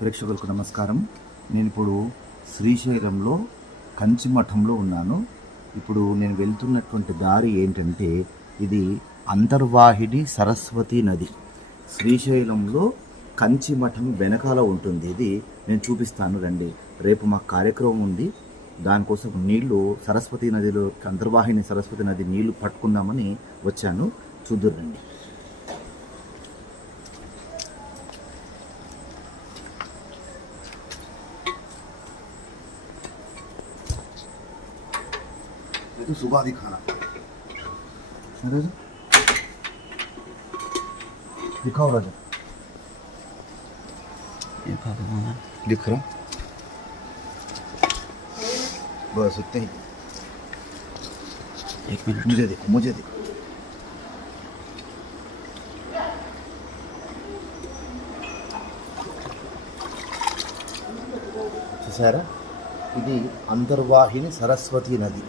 ప్రేక్షకులకు నమస్కారం. నేను ఇప్పుడు శ్రీశైలంలో కంచి మఠంలో ఉన్నాను. ఇప్పుడు నేను వెళ్తున్నటువంటి దారి ఏంటంటే ఇది అంతర్వాహిని సరస్వతి నది. శ్రీశైలంలో కంచి మఠం వెనకాల ఉంటుంది. ఇది నేను చూపిస్తాను రండి. రేపు మా కార్యక్రమం ఉంది. దానికోసం నీళ్ళు సరస్వతి నదిలో అంతర్వాహిని సరస్వతి నది నీళ్ళు పట్టుకుందామని వచ్చాను. చూద్దురండి రండి ये तो सुबह ही खाना अरे रे। दिखाओ राजा ये भगवान दिख रहा बस इतना ही एक मिनट मुझे देखो मुझे देखो చూసారా ఇది అంతర్వాహిని సరస్వతి నది